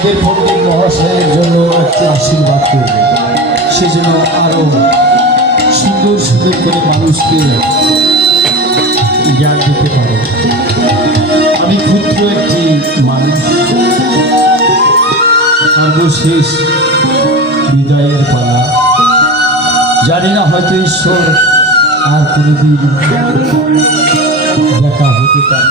আমাদের পণ্ডিত মহাশয়ের জন্য একটি আশীর্বাদ করবে। সে যেন আরও সুন্দর সুন্দর করে মানুষকে জ্ঞান দিতে পারে। আমি ক্ষুদ্র একটি মানুষ। সর্বশেষ বিদায়ের পালা। জানি না হয়তো ঈশ্বর আর কোনোদিন দেখা হতে পারে।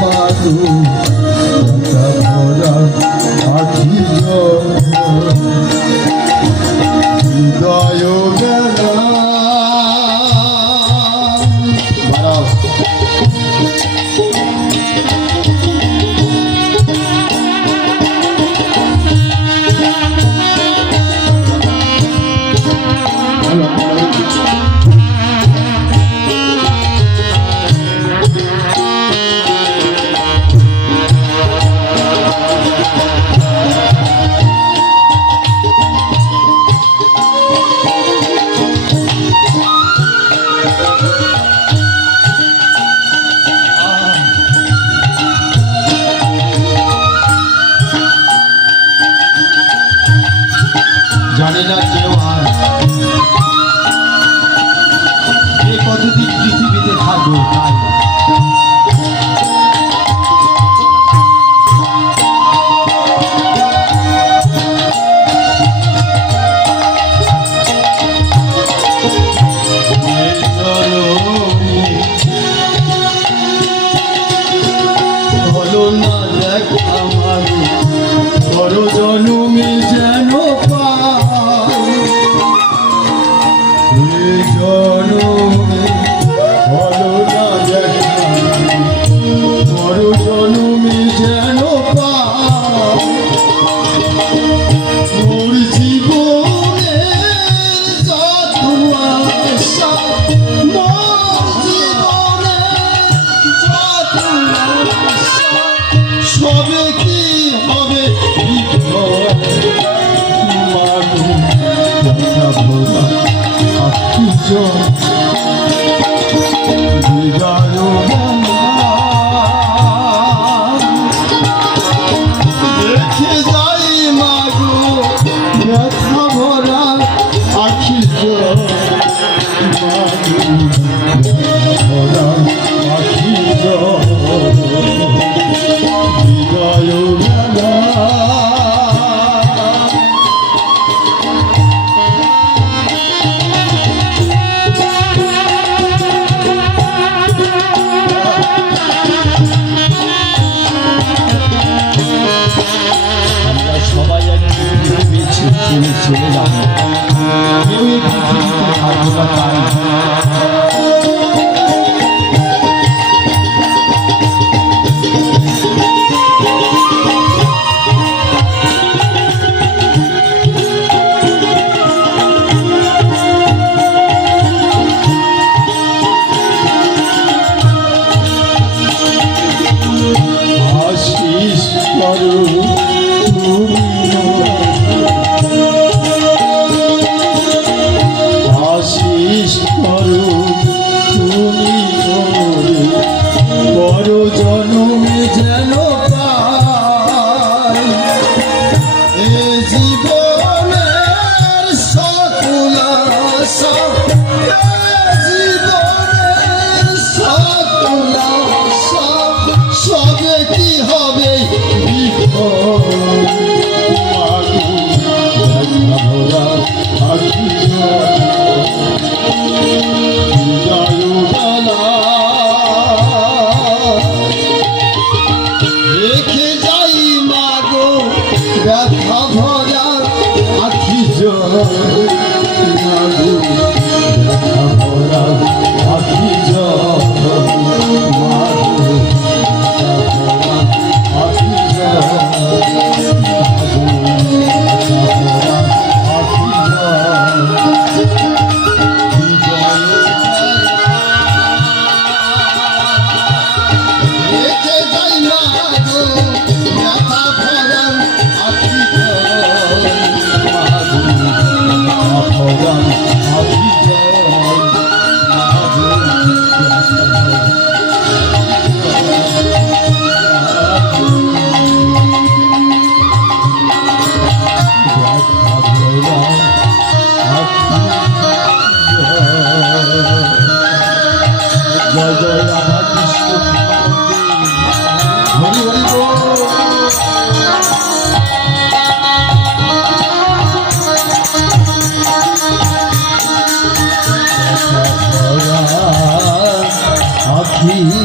মা তুমি জয় আখি জয়